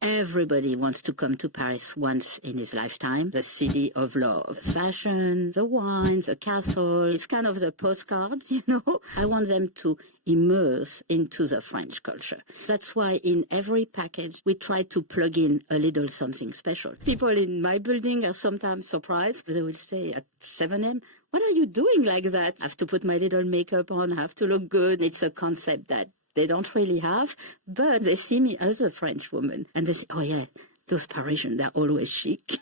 Everybody wants to come to Paris once in his lifetime, the city of love. The fashion, the wines, the castle. It's kind of the postcard, you know. I want them to immerse into the French culture. That's why in every package, we try to plug in a little something special. People in my building are sometimes surprised. They will say at 7 a.m., "What are you doing like that?" I have to put my little makeup on, I have to look good. It's a concept that they don't really have, but they see me as a French woman. And they say, "Oh yeah, those Parisians, they're always chic."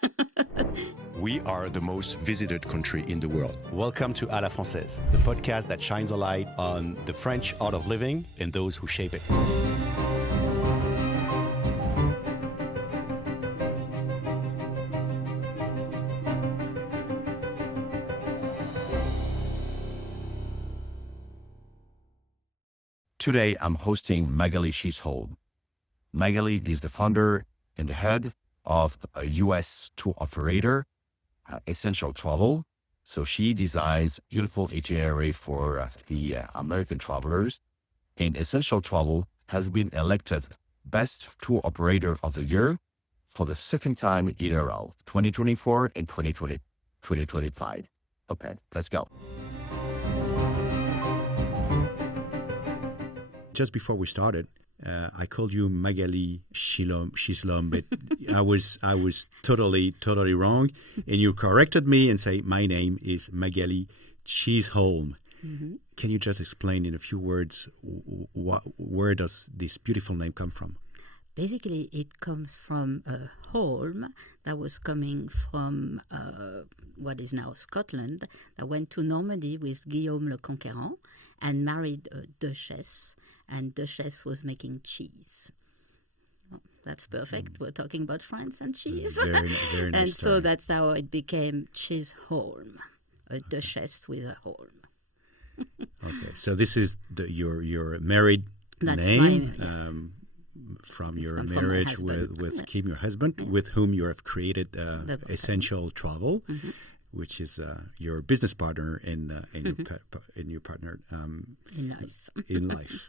We are the most visited country in the world. Welcome to À la française, the podcast that shines a light on the French art of living and those who shape it. Today, I'm hosting Magali Chisholm. Magali is the founder and the head of a U.S. tour operator, Essential Travel. So she designs beautiful itinerary for the American travelers. And Essential Travel has been elected Best Tour Operator of the Year for the second time in a row, 2024 and 2025. Okay, let's go. Just before we started, I called you Magali Chisholm, but I was totally wrong, and you corrected me and say my name is Magali Chisholm. Mm-hmm. Can you just explain in a few words where does this beautiful name come from? Basically, it comes from a holm that was coming from what is now Scotland, that went to Normandy with Guillaume le Conquérant and married a duchess. And Duchess was making cheese. Well, that's perfect. We're talking about France and cheese. Very, very nice. And so that's how it became Chisholm, a duchess with a holm. Okay, so this is your married name from your marriage with Kim, your husband, with whom you have created Essential Travel. Mm-hmm. Which is your business partner and your partner in life.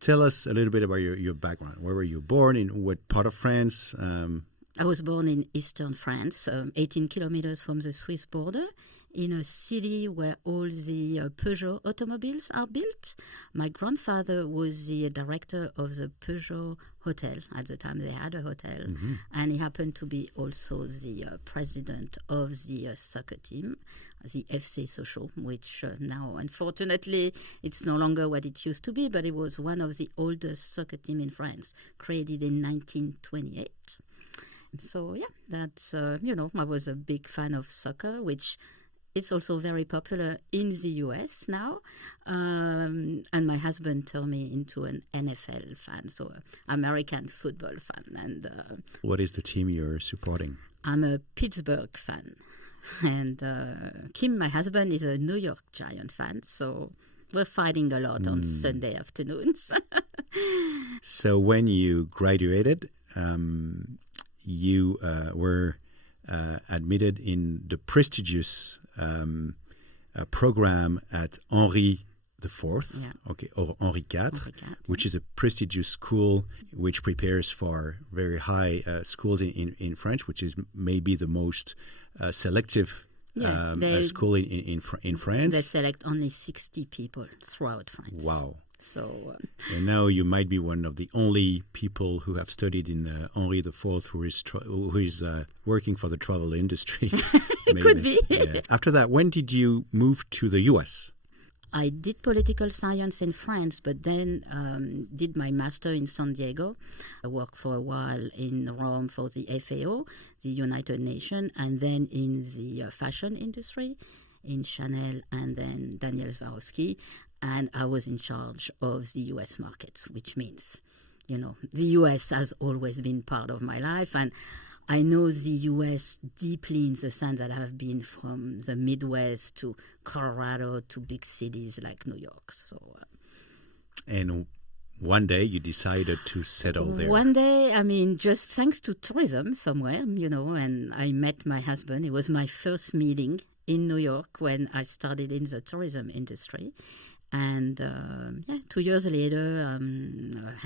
Tell us a little bit about your background. Where were you born? In what part of France? I was born in eastern France, 18 kilometers from the Swiss border, in a city where all the Peugeot automobiles are built. My grandfather was the director of the Peugeot hotel. At the time, they had a hotel. Mm-hmm. And he happened to be also the president of the soccer team, the FC Sochaux, which now, unfortunately, it's no longer what it used to be, but it was one of the oldest soccer teams in France, created in 1928. So, yeah, that's, I was a big fan of soccer, which it's also very popular in the US now. And my husband turned me into an NFL fan, so an American football fan. And what is the team you're supporting? I'm a Pittsburgh fan. And Kim, my husband, is a New York Giant fan, so we're fighting a lot on Sunday afternoons. So when you graduated, you were admitted in the prestigious program at Henri IV, or Henri IV, which is a prestigious school which prepares for very high schools in French, which is maybe the most selective school in France. They select only 60 people throughout France. Wow. So, and now you might be one of the only people who have studied in Henri IV who is working for the travel industry. It could be. Yeah. After that, when did you move to the US? I did political science in France, but then did my master in San Diego. I worked for a while in Rome for the FAO, the United Nations, and then in the fashion industry, in Chanel and then Daniel Swarovski. And I was in charge of the U.S. markets, which means, the U.S. has always been part of my life. And I know the U.S. deeply in the sense that I've been from the Midwest to Colorado to big cities like New York. So, and one day you decided to settle there. One day, just thanks to tourism somewhere, and I met my husband. It was my first meeting in New York when I started in the tourism industry. And 2 years later, a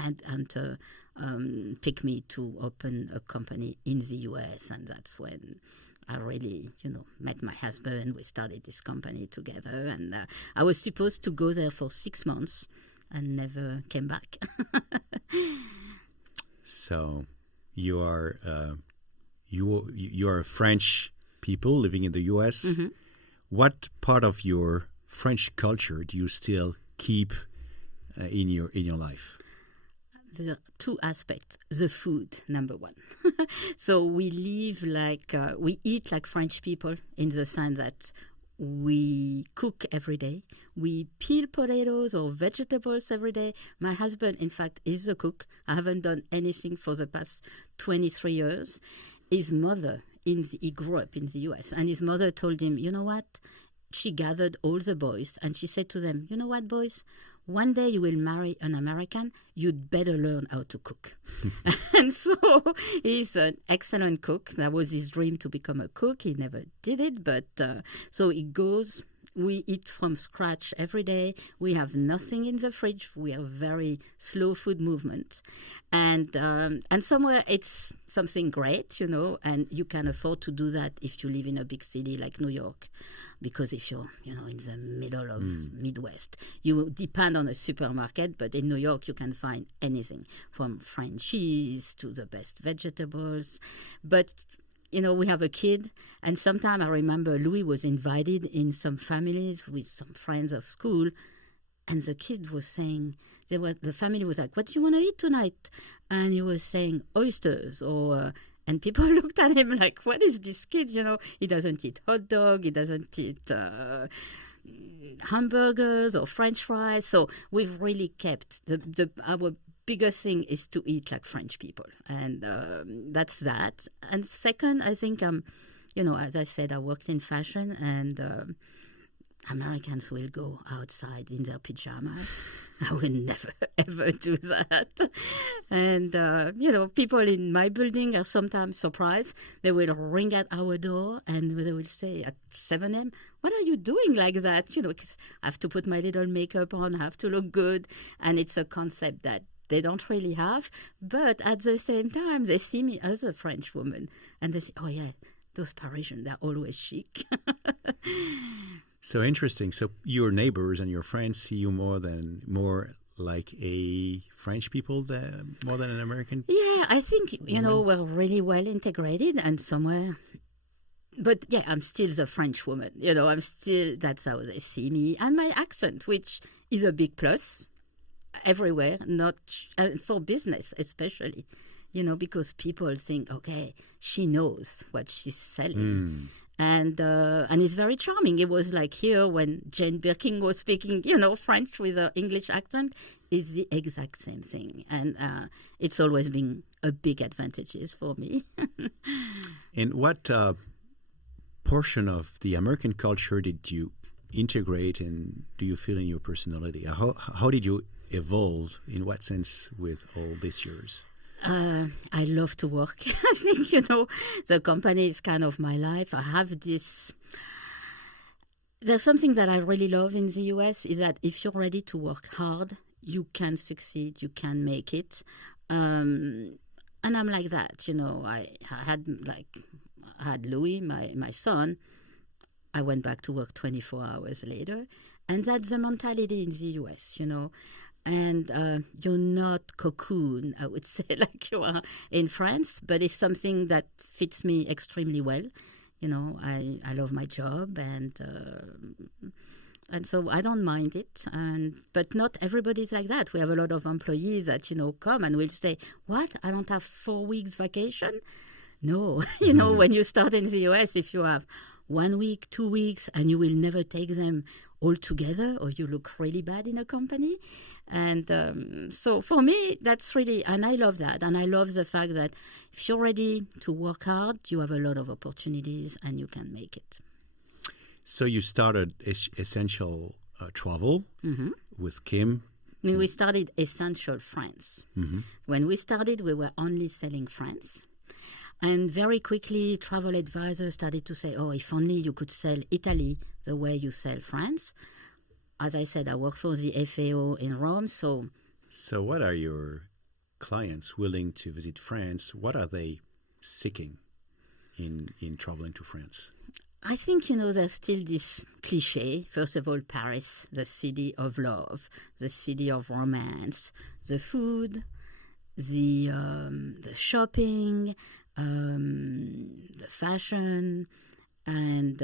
headhunter picked me to open a company in the US, and that's when I really, met my husband. We started this company together, and I was supposed to go there for 6 months and never came back. So you are French people living in the US. Mm-hmm. What part of your French culture do you still keep in your life? There are two aspects. The food, number one. So we live we eat like French people in the sense that we cook every day. We peel potatoes or vegetables every day. My husband, in fact, is a cook. I haven't done anything for the past 23 years. His mother, he grew up in the US, and his mother told him, you know what? She gathered all the boys, and she said to them, you know what, boys? One day you will marry an American, you'd better learn how to cook. And so he's an excellent cook. That was his dream, to become a cook. He never did it, but so he goes. We eat from scratch every day. We have nothing in the fridge. We have very slow food movement. And somewhere it's something great, and you can afford to do that if you live in a big city like New York. Because if you're, in the middle of Midwest, you depend on a supermarket. But in New York, you can find anything from French cheese to the best vegetables. But we have a kid, and sometime I remember Louis was invited in some families with some friends of school, and the kid was saying, the family was like, what do you want to eat tonight? And he was saying oysters and people looked at him like, what is this kid? He doesn't eat hot dog, he doesn't eat hamburgers or French fries. So we've really kept our biggest thing is to eat like French people, and that's that. And second, I think as I said, I worked in fashion, and Americans will go outside in their pajamas. I will never ever do that. And people in my building are sometimes surprised. They will ring at our door and they will say at 7 a.m., what are you doing like that? Because I have to put my little makeup on, I have to look good, and it's a concept that they don't really have, but at the same time, they see me as a French woman, and they say, oh yeah, those Parisians, they're always chic. So interesting. So your neighbors and your friends see you more like a French people more than an American? Yeah, I think, we're really well integrated, and somewhere... But yeah, I'm still the French woman, that's how they see me, and my accent, which is a big plus. Everywhere, not for business especially, because people think, okay, she knows what she's selling. And it's very charming. It was like here when Jane Birkin was speaking, French with her English accent, it's the exact same thing. And it's always been a big advantage for me. And what portion of the American culture did you integrate, and do you feel in your personality? How did you evolve, in what sense, with all these years? I love to work. I think, the company is kind of my life. I have this... There's something that I really love in the US is that if you're ready to work hard, you can succeed, you can make it. And I'm like that, I had Louis, my son. I went back to work 24 hours later. And that's the mentality in the US, And you're not cocoon, I would say, like you are in France, but it's something that fits me extremely well. I love my job, and so I don't mind it. But not everybody's like that. We have a lot of employees that, come and will say, what, I don't have 4 weeks vacation? No, when you start in the US, if you have 1 week, 2 weeks, and you will never take them all together, or you look really bad in a company. And so for me, that's really, and I love that. And I love the fact that if you're ready to work hard, you have a lot of opportunities and you can make it. So you started Essential Travel with Kim. We started Essential France. When we started, we were only selling France. And very quickly, travel advisors started to say, oh, if only you could sell Italy the way you sell France. As I said, I work for the FAO in Rome, so... So what are your clients willing to visit France, what are they seeking in traveling to France? I think, there's still this cliche. First of all, Paris, the city of love, the city of romance, the food, the shopping, the fashion, and,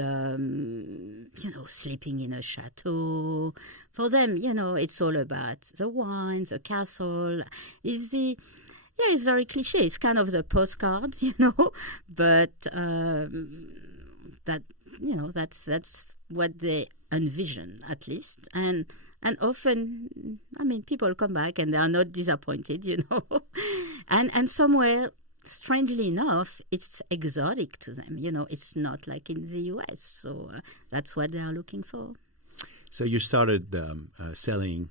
sleeping in a chateau. For them, it's all about the wine, the castle. It's very cliche. It's kind of the postcard, but that's what they envision, at least. And often, people come back and they are not disappointed, and somewhere, strangely enough, it's exotic to them. It's not like in the US. So that's what they are looking for. So you started selling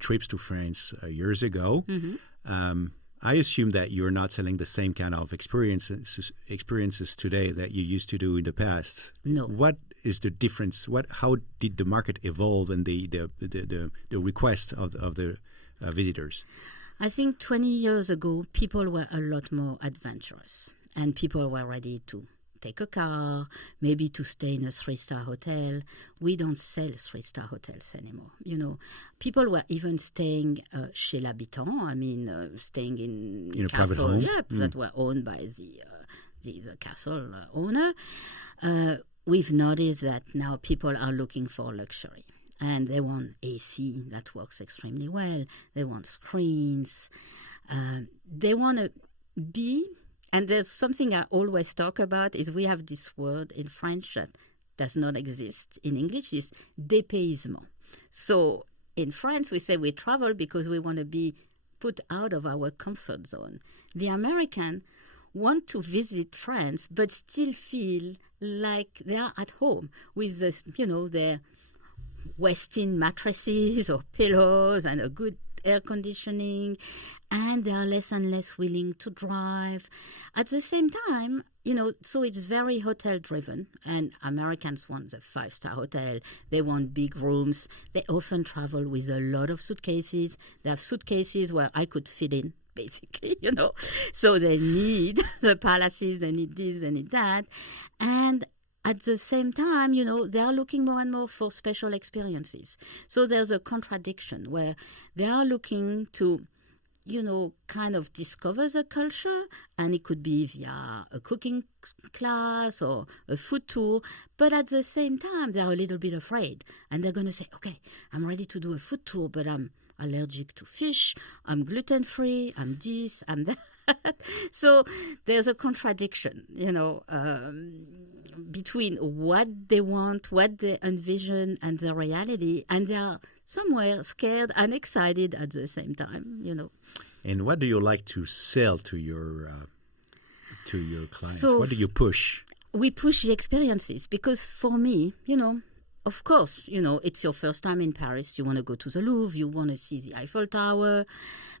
trips to France years ago. Mm-hmm. I assume that you're not selling the same kind of experiences today that you used to do in the past. No. What is the difference? How did the market evolve and the request of the visitors? I think 20 years ago, people were a lot more adventurous, and people were ready to take a car, maybe to stay in a 3-star hotel. We don't sell 3-star hotels anymore. People were even staying chez l'habitant. Staying in a private home, that were owned by the castle owner. We've noticed that now people are looking for luxury. And they want AC that works extremely well. They want screens. They want to be, and there's something I always talk about, is we have this word in French that does not exist in English, is dépaysement. So in France, we say we travel because we want to be put out of our comfort zone. The American want to visit France, but still feel like they are at home with their Westin mattresses or pillows and a good air conditioning, and they are less and less willing to drive. At the same time, so it's very hotel driven, and Americans want the 5-star hotel. They want big rooms. They often travel with a lot of suitcases. They have suitcases where I could fit in, basically, So they need the palaces, they need this, they need that. And at the same time, they are looking more and more for special experiences. So there's a contradiction where they are looking to, kind of discover the culture, and it could be via a cooking class or a food tour. But at the same time, they're a little bit afraid. And they're going to say, okay, I'm ready to do a food tour, but I'm allergic to fish, I'm gluten-free, I'm this, I'm that. So there's a contradiction, between what they want, what they envision, and the reality, and they are somewhere scared and excited at the same time, And what do you like to sell to your clients? So what do you push? We push the experiences because for me, of course, it's your first time in Paris. You want to go to the Louvre, you want to see the Eiffel Tower.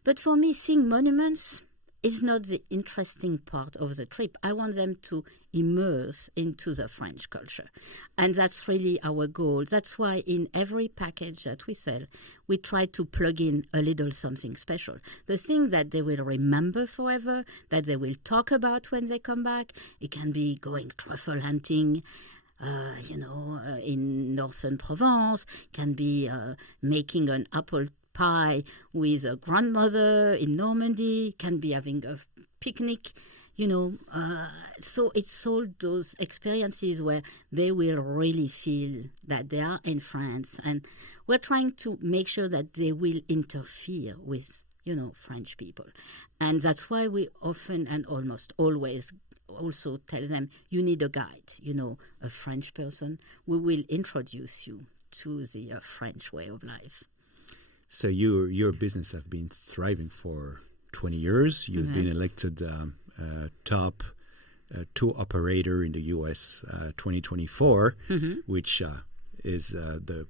But for me, seeing monuments is not the interesting part of the trip. I want them to immerse into the French culture. And that's really our goal. That's why in every package that we sell, we try to plug in a little something special. The thing that they will remember forever, that they will talk about when they come back. It can be going truffle hunting, in northern Provence, can be making an apple pie with a grandmother in Normandy, can be having a picnic, so it's all those experiences where they will really feel that they are in France, and we're trying to make sure that they will interfere with, French people. And that's why we often and almost always also tell them, you need a guide, a French person. We will introduce you to the French way of life. So your business has been thriving for 20 years. You've been elected top tour operator in the U.S. 2024, which is the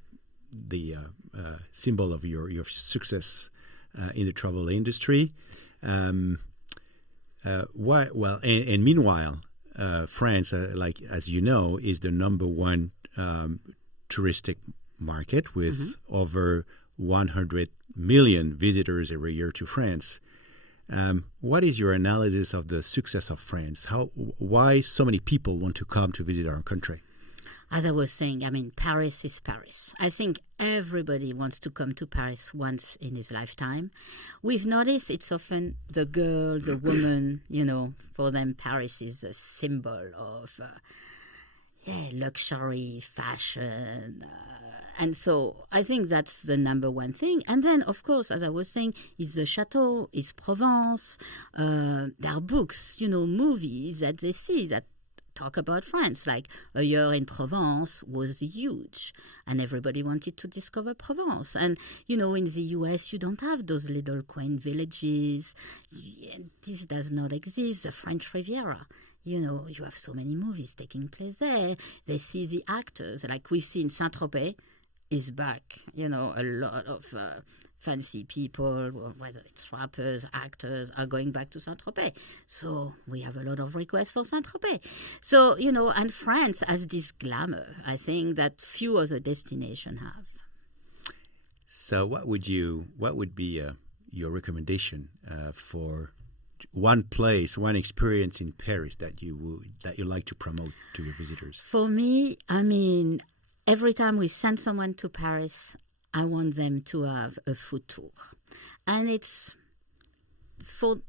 symbol of your success in the travel industry. And meanwhile, France, as you know, is the number one touristic market with over 100 million visitors every year to France. What is your analysis of the success of France? Why so many people want to come to visit our country? As I was saying, I mean, Paris is Paris. I think everybody wants to come to Paris once in his lifetime. We've noticed it's often the girl, the woman, for them Paris is a symbol of luxury, fashion. And so I think that's the number one thing. And then, of course, as I was saying, is the chateau, is Provence. There are books, movies that they see that talk about France, like A Year in Provence was huge, and everybody wanted to discover Provence. And, in the US, you don't have those little quaint villages. This does not exist, the French Riviera. You have so many movies taking place there. They see the actors, like we've seen Saint-Tropez is back, a lot of fancy people, whether it's rappers, actors, are going back to Saint-Tropez. So we have a lot of requests for Saint-Tropez. So, and France has this glamour, I think, that few other destinations have. So what would be your recommendation for one place, one experience in Paris that you like to promote to your visitors? For me, I mean, every time we send someone to Paris, I want them to have a food tour. And it's for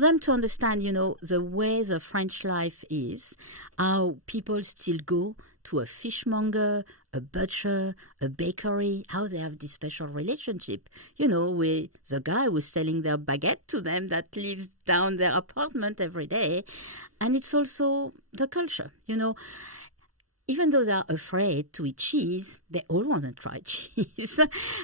them to understand, the way the French life is, how people still go to a fishmonger, a butcher, a bakery, how they have this special relationship, with the guy who's selling their baguette to them that lives down their apartment every day. And it's also the culture, Even though they're afraid to eat cheese, they all want to try cheese.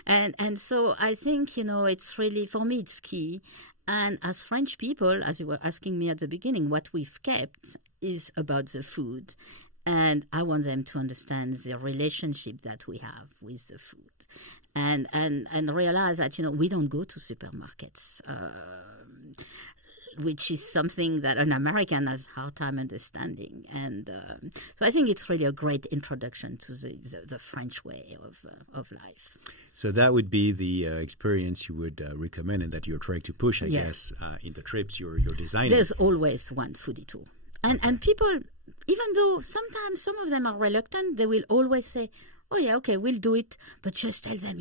and so I think, it's really, for me, it's key. And as French people, as you were asking me at the beginning, what we've kept is about the food. And I want them to understand the relationship that we have with the food. And realize that, we don't go to supermarkets, which is something that an American has a hard time understanding. And so I think it's really a great introduction to the French way of life. So that would be the experience you would recommend and that you're trying to push, I guess, in the trips you're designing. There's always one foodie tour. And people, even though sometimes some of them are reluctant, they will always say, oh, yeah, okay, we'll do it. But just tell them,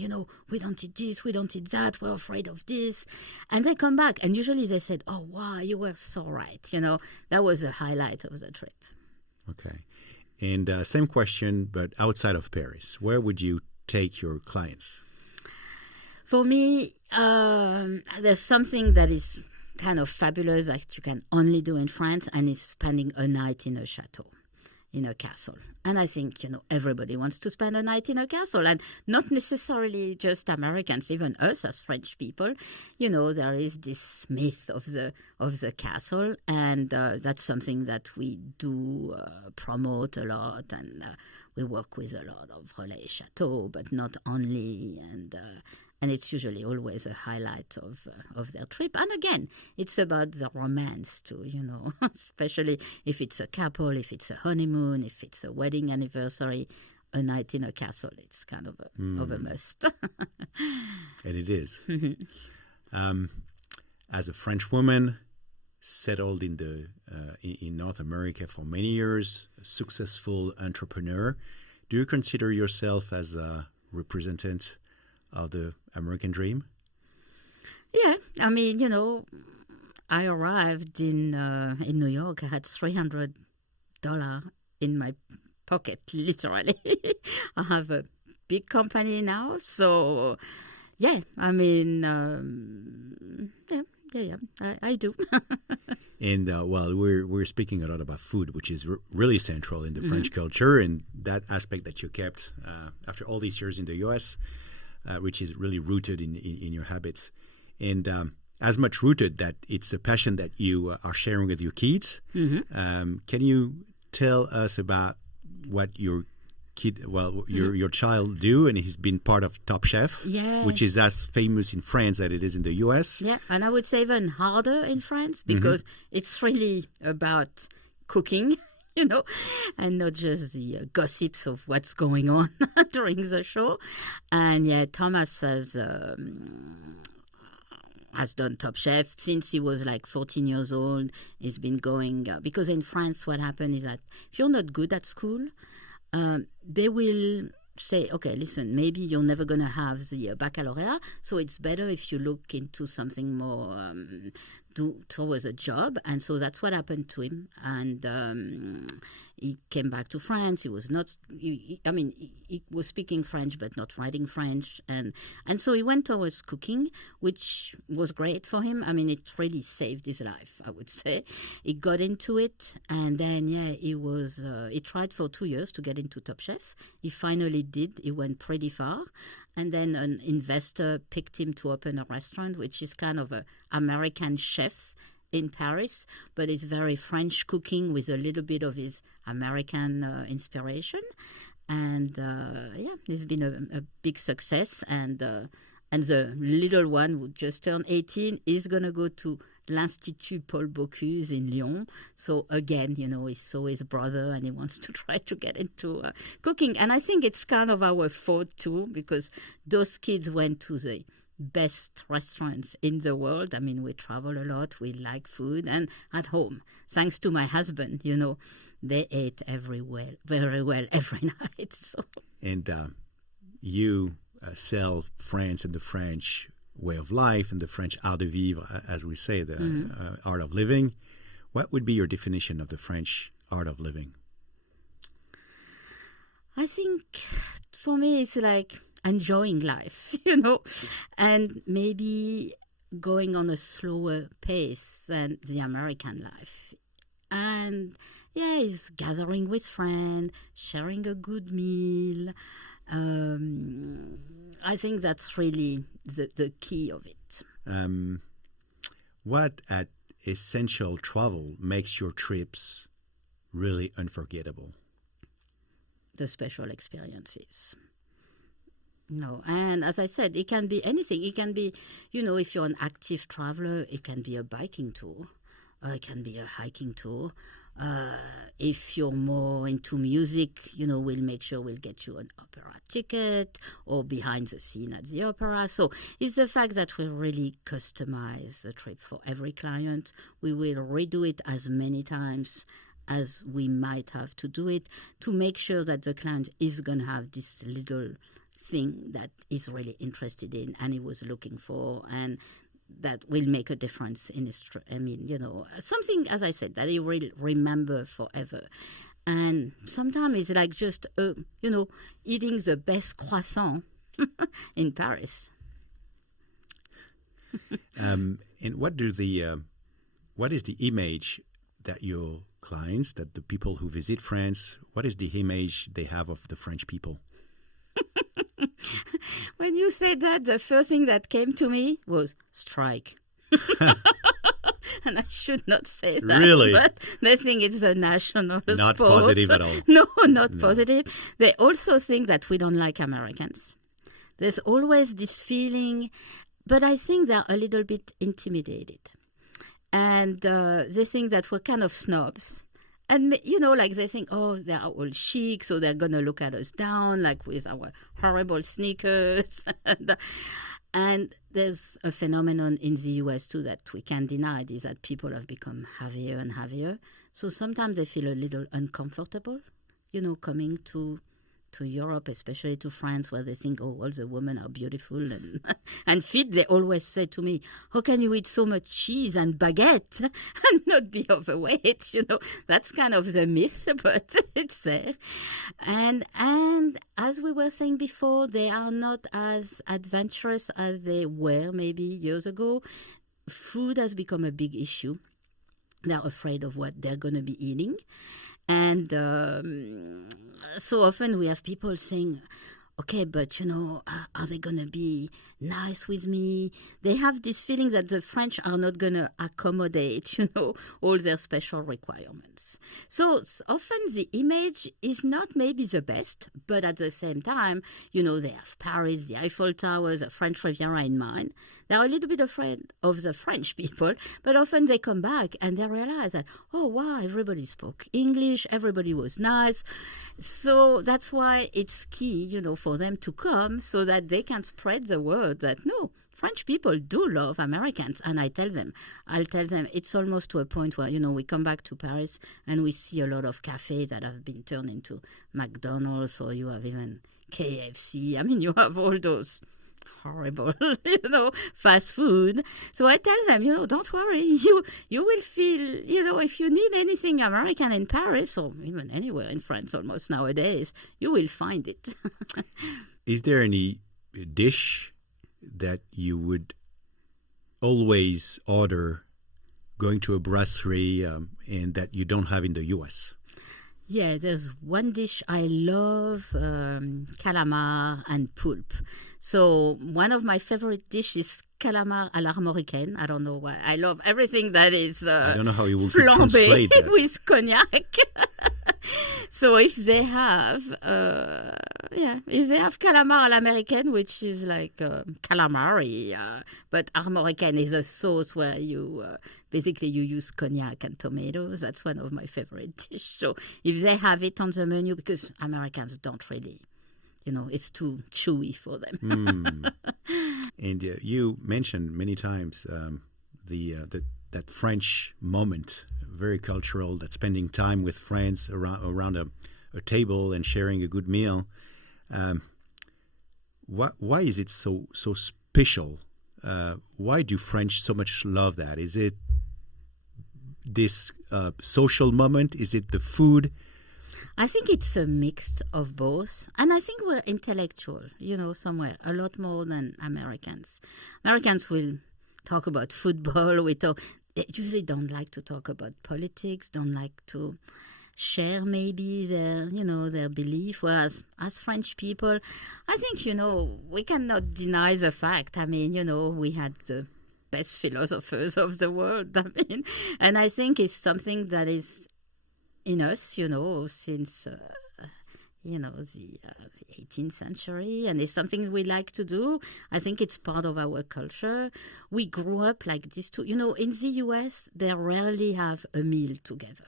we don't eat this, we don't eat that, we're afraid of this. And they come back. And usually they said, oh, wow, you were so right. That was the highlight of the trip. Okay. And same question, but outside of Paris. Where would you take your clients? For me, there's something that is kind of fabulous that you can only do in France, and it's spending a night in a chateau, in a castle. And I think, everybody wants to spend a night in a castle, and not necessarily just Americans, even us as French people. There is this myth of the castle, and that's something that we do promote a lot, and we work with a lot of relais chateaux, but not only, and it's usually always a highlight of their trip. And again, it's about the romance too, especially if it's a couple, if it's a honeymoon, if it's a wedding anniversary, a night in a castle, it's kind of a must. And it is. As a French woman, settled in North America for many years, a successful entrepreneur, do you consider yourself as a representative of the American dream? Yeah, I mean, I arrived in New York. I had $300 in my pocket, literally. I have a big company now, so yeah. I mean, I do. And we're speaking a lot about food, which is really central in the French culture, and that aspect that you kept after all these years in the U.S., which is really rooted in your habits, and as much rooted that it's a passion that you are sharing with your kids. Can you tell us about what your your child do? And he's been part of Top Chef, which is as famous in France as it is in the US. Yeah, and I would say even harder in France because it's really about cooking. and not just the gossips of what's going on during the show. And yeah, Thomas has done Top Chef since he was like 14 years old. He's been going, because in France what happened is that if you're not good at school, they will say, okay, listen, maybe you're never going to have the baccalaureate, so it's better if you look into something more towards a job. And so that's what happened to him. And he came back to France. He was not, he was speaking French but not writing French. And so he went towards cooking, which was great for him. I mean, it really saved his life, I would say. He got into it, and then, he tried for 2 years to get into Top Chef. He finally did. He went pretty far. And then an investor picked him to open a restaurant, which is kind of an American chef in Paris, but it's very French cooking with a little bit of his American inspiration. And it's been a big success. And the little one who just turned 18 is going to go to l'Institut Paul Bocuse in Lyon. So again, he saw his brother and he wants to try to get into cooking. And I think it's kind of our fault too, because those kids went to the best restaurants in the world. I mean, we travel a lot, we like food, and at home, thanks to my husband, they ate very well every night. So. And you sell France and the French way of life and the French art de vivre, as we say, the art of living. What would be your definition of the French art of living? I think for me it's like enjoying life, and maybe going on a slower pace than the American life. And it's gathering with friends, sharing a good meal. I think that's really the key of it. What at essential travel makes your trips really unforgettable? The special experiences. And as I said, it can be anything. It can be, if you're an active traveler, it can be a biking tour. It can be a hiking tour. If you're more into music, we'll make sure we'll get you an opera ticket or behind the scene at the opera. So it's the fact that we really customize the trip for every client. We will redo it as many times as we might have to do it to make sure that the client is going to have this little thing that he's really interested in and he was looking for, and that will make a difference in his, something, as I said, that he will remember forever. And sometimes it's like just, eating the best croissant in Paris. And what is the image that your clients, that the people who visit France, what is the image they have of the French people? When you said that, the first thing that came to me was strike. And I should not say that. Really? But they think it's a national sport. Not positive at all. No, not positive. They also think that we don't like Americans. There's always this feeling, but I think they're a little bit intimidated. And they think that we're kind of snobs. And, they think, they are all chic, so they're going to look at us down, like with our horrible sneakers. And there's a phenomenon in the US, too, that we can't deny, is that people have become heavier and heavier. So sometimes they feel a little uncomfortable, coming to Europe, especially to France, where they think, all the women are beautiful and fit. They always say to me, how can you eat so much cheese and baguette and not be overweight? That's kind of the myth, but it's there. And as we were saying before, they are not as adventurous as they were maybe years ago. Food has become a big issue. They're afraid of what they're going to be eating. And so often we have people saying, okay, but, are they going to be nice with me? They have this feeling that the French are not going to accommodate, all their special requirements. So often the image is not maybe the best, but at the same time, they have Paris, the Eiffel Tower, the French Riviera in mind. They're a little bit afraid of the French people, but often they come back and they realize that, oh, wow, everybody spoke English, everybody was nice. So that's why it's key, for them to come so that they can spread the word that, no, French people do love Americans. And I'll tell them, it's almost to a point where, we come back to Paris and we see a lot of cafes that have been turned into McDonald's, or you have even KFC. I mean, you have all those horrible, fast food. So I tell them, don't worry, you will feel, if you need anything American in Paris or even anywhere in France almost nowadays, you will find it. Is there any dish that you would always order going to a brasserie and that you don't have in the U.S.? Yeah, there's one dish I love, calamar and pulp. So one of my favorite dishes is calamar à l'armoricaine. I don't know why. I love everything that is I don't know how you would flambé translate that. with cognac. So if they have, calamar à l'américaine, which is like calamari, but armoricaine is a sauce where you basically you use cognac and tomatoes. That's one of my favorite dishes. So if they have it on the menu, because Americans don't really, it's too chewy for them. And you mentioned many times that French moment, very cultural, that spending time with friends around a table and sharing a good meal. Why is it so special? Why do French so much love that? Is it this social moment? Is it the food? I think it's a mix of both. And I think we're intellectual, somewhere, a lot more than Americans. Americans will talk about football. They usually don't like to talk about politics, don't like to share maybe their belief. Whereas as French people, I think, we cannot deny the fact. I mean, we had the best philosophers of the world. And I think it's something that is in us, since, the 18th century, and it's something we like to do. I think it's part of our culture. We grew up like this too. In the US, they rarely have a meal together.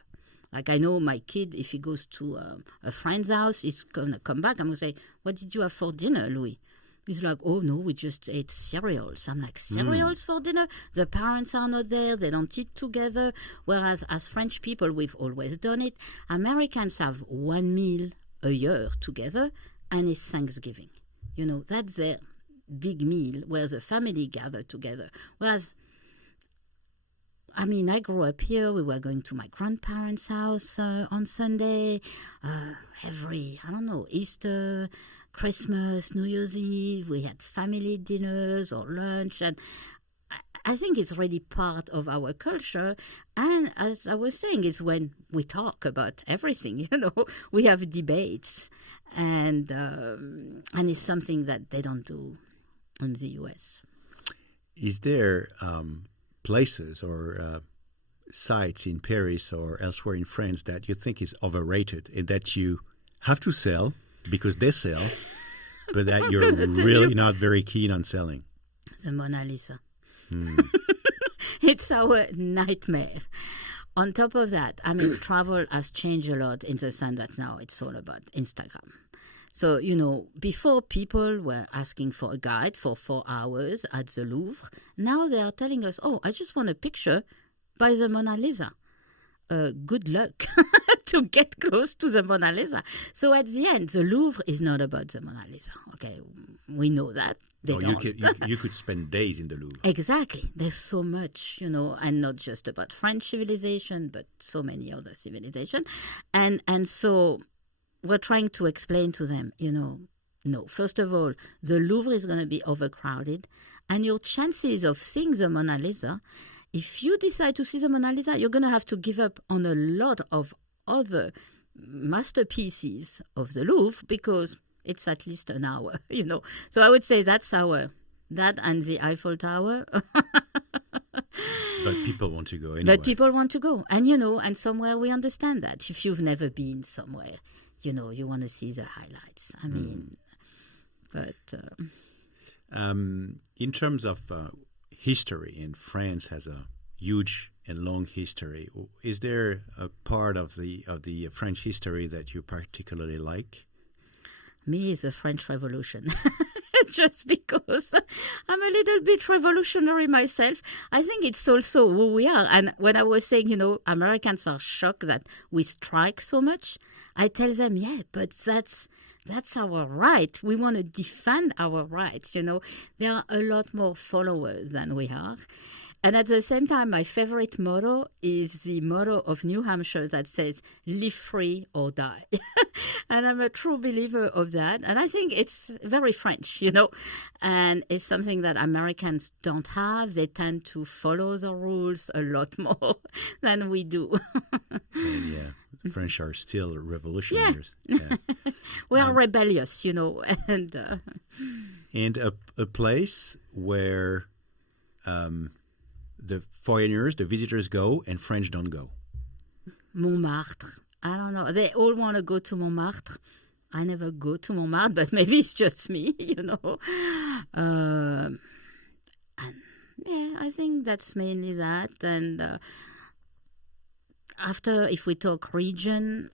Like I know my kid, if he goes to a friend's house, he's going to come back. I'm going to say, what did you have for dinner, Louis? He's like, oh, no, we just ate cereals. I'm like, cereals for dinner? The parents are not there. They don't eat together. Whereas as French people, we've always done it. Americans have one meal a year together, and it's Thanksgiving. That's their big meal where the family gather together. Whereas, I grew up here. We were going to my grandparents' house on Sunday. Easter, Christmas, New Year's Eve, we had family dinners or lunch, and I think it's really part of our culture. And as I was saying, it's when we talk about everything, we have debates, and it's something that they don't do in the US. Is there places or sites in Paris or elsewhere in France that you think is overrated and that you have to sell because they sell, but that you're really not very keen on selling? The Mona Lisa. It's our nightmare. On top of that, travel has changed a lot in the sense that now it's all about Instagram. So, before people were asking for a guide for 4 hours at the Louvre, now they are telling us, oh, I just want a picture by the Mona Lisa. Good luck to get close to the Mona Lisa. So at the end, the Louvre is not about the Mona Lisa. Okay, we know that. You could spend days in the Louvre. Exactly. There's so much, and not just about French civilization, but so many other civilizations. And so we're trying to explain to them, no, first of all, the Louvre is going to be overcrowded, and your chances of seeing the Mona Lisa, if you decide to see the Mona Lisa, you're going to have to give up on a lot of other masterpieces of the Louvre because It's at least an hour, So I would say that and the Eiffel Tower. But people want to go anyway. But people want to go. And, and somewhere we understand that. If you've never been somewhere, you want to see the highlights. I mean, but... in terms of history, and France has a huge and long history. Is there a part of the French history that you particularly like? Me is the French Revolution. Just because I'm a little bit revolutionary myself. I think it's also who we are. And when I was saying, Americans are shocked that we strike so much, I tell them, yeah, but that's our right. We want to defend our rights. There are a lot more followers than we are. And at the same time, my favorite motto is the motto of New Hampshire that says, live free or die. And I'm a true believer of that. And I think it's very French, and it's something that Americans don't have. They tend to follow the rules a lot more than we do. And the French are still revolutionaries. Yeah. We are rebellious, and a place where the foreigners, the visitors go, and French don't go. Montmartre. I don't know. They all want to go to Montmartre. I never go to Montmartre, but maybe it's just me, And I think that's mainly that. And after, if we talk region,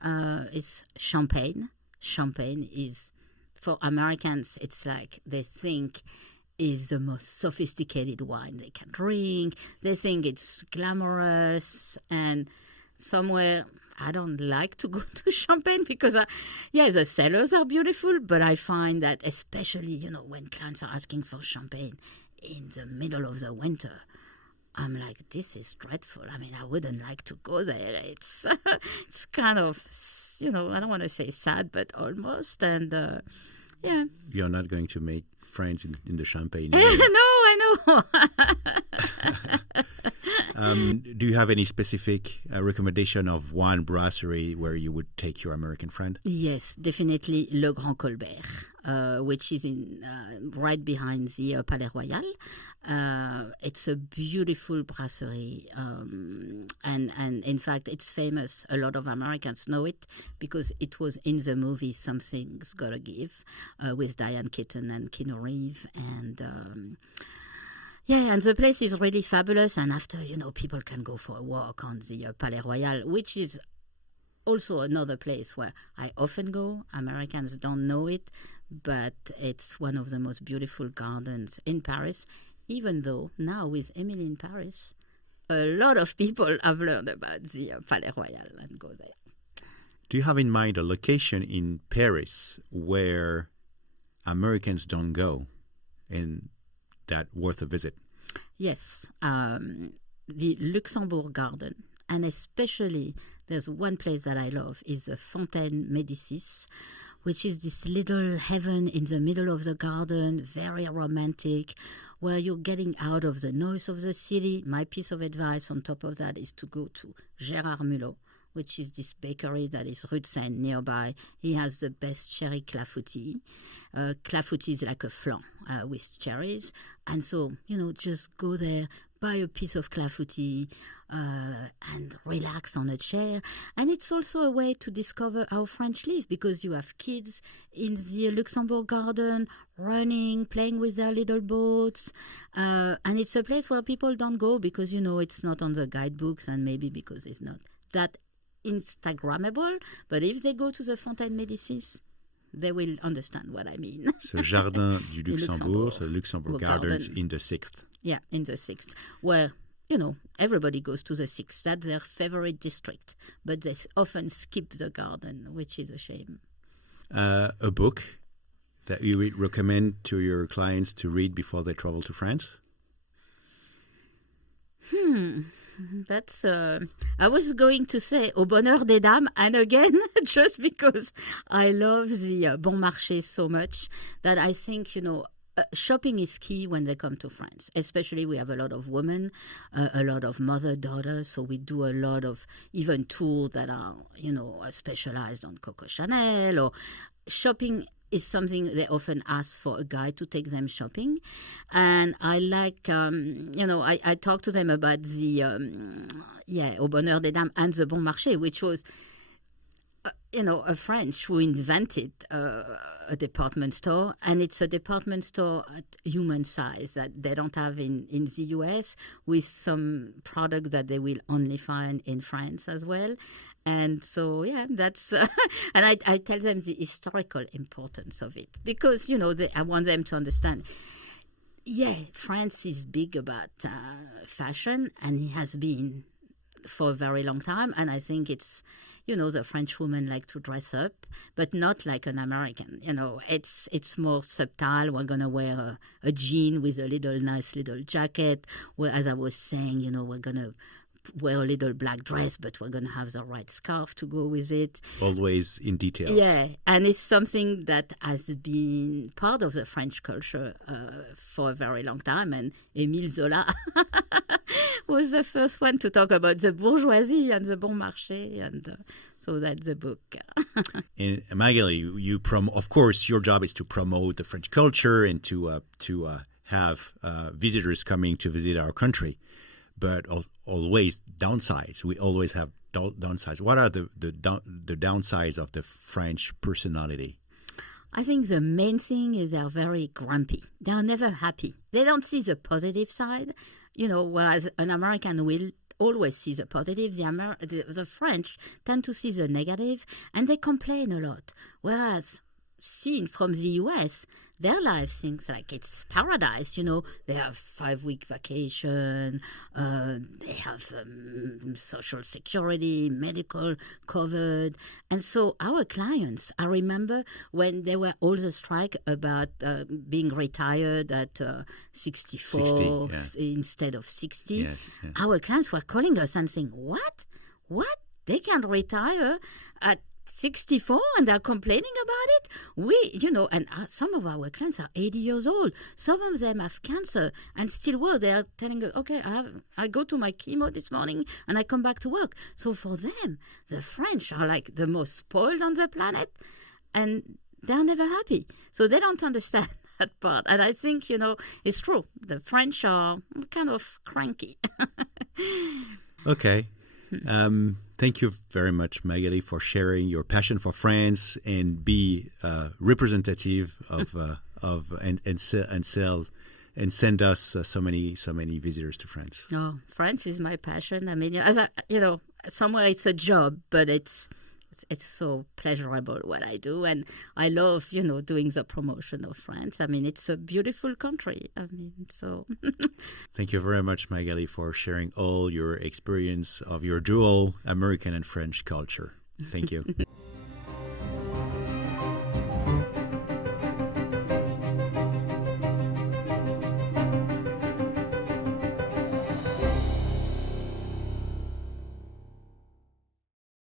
it's Champagne. Champagne is, for Americans, it's like they think is the most sophisticated wine they can drink. They think it's glamorous, and somewhere I don't like to go to Champagne because, the cellars are beautiful, but I find that especially, when clients are asking for Champagne in the middle of the winter, I'm like, this is dreadful. I mean, I wouldn't like to go there. It's it's kind of, I don't want to say sad, but almost, and You're not going to make friends in the Champagne. No, I know. Do you have any specific recommendation of one brasserie where you would take your American friend? Yes, definitely Le Grand Colbert, which is right behind the Palais Royal. It's a beautiful brasserie, and in fact, it's famous. A lot of Americans know it because it was in the movie Something's Gotta Give with Diane Keaton and Keanu Reeves, and and the place is really fabulous. And after, people can go for a walk on the Palais Royal, which is also another place where I often go. Americans don't know it, but it's one of the most beautiful gardens in Paris. Even though now with Emily in Paris, a lot of people have learned about the Palais Royal and go there. Do you have in mind a location in Paris where Americans don't go and that worth a visit? Yes, the Luxembourg garden, and especially there's one place that I love is the Fontaine Médicis, which is this little heaven in the middle of the garden, very romantic, where you're getting out of the noise of the city. My piece of advice on top of that is to go to Gérard Mulot, which is this bakery that is Rue de Seine nearby. He has the best cherry clafoutis. Clafoutis is like a flan with cherries. And so, just go there, buy a piece of clafoutis and relax on a chair. And it's also a way to discover how French live, because you have kids in the Luxembourg garden running, playing with their little boats. And it's a place where people don't go because, it's not on the guidebooks, and maybe because it's not that Instagrammable. But if they go to the Fontaine Médicis, they will understand what I mean. So Jardin du Luxembourg, so Luxembourg Gardens Garden. in the 6th. Yeah, in the 6th, where, everybody goes to the 6th. That's their favorite district. But they often skip the garden, which is a shame. A book that you would recommend to your clients to read before they travel to France? That's, I was going to say Au Bonheur des Dames, and again, just because I love the Bon Marché so much, that I think, shopping is key when they come to France. Especially we have a lot of women, a lot of mother-daughter, so we do a lot of even tours that are, specialized on Coco Chanel, or shopping it's something they often ask for a guide to take them shopping. And I like, I talk to them about the, Au Bonheur des Dames and the Bon Marché, which was, a French who invented a department store, and it's a department store at human size that they don't have in the US, with some product that they will only find in France as well. And so, that's... and I tell them the historical importance of it, because, I want them to understand, France is big about fashion, and it has been for a very long time. And I think it's, the French women like to dress up, but not like an American. It's more subtle. We're going to wear a jean with a nice little jacket, where, as I was saying, we're going to wear a little black dress, but we're going to have the right scarf to go with it. Always in details. Yeah, and it's something that has been part of the French culture for a very long time. And Émile Zola was the first one to talk about the bourgeoisie and the bon marché, and so that's the book. And Magali, of course, your job is to promote the French culture and to have visitors coming to visit our country. But always downsides. We always have downsides. What are the downsides of the French personality? I think the main thing is they're very grumpy. They're never happy. They don't see the positive side, whereas an American will always see the positive. The French tend to see the negative, and they complain a lot. Whereas seen from the US, their life seems like it's paradise. They have 5-week vacation, they have social security, medical covered. And so our clients, I remember when there were all the strike about being retired at 64 instead of 60, yes. Our clients were calling us and saying, what? They can retire at 64 and they're complaining about it? And some of our clients are 80 years old. Some of them have cancer and still work. They are telling us, okay, I go to my chemo this morning and I come back to work. So for them, the French are like the most spoiled on the planet, and they're never happy. So they don't understand that part. And I think, it's true. The French are kind of cranky. Okay. Thank you very much, Magali, for sharing your passion for France and be representative of and send us so many visitors to France. Oh, France is my passion. I mean, somewhere it's a job, but it's so pleasurable what I do, and I love doing the promotion of France. I mean, it's a beautiful country. I mean, so Thank you very much, Magali, for sharing all your experience of your dual American and French culture. Thank you.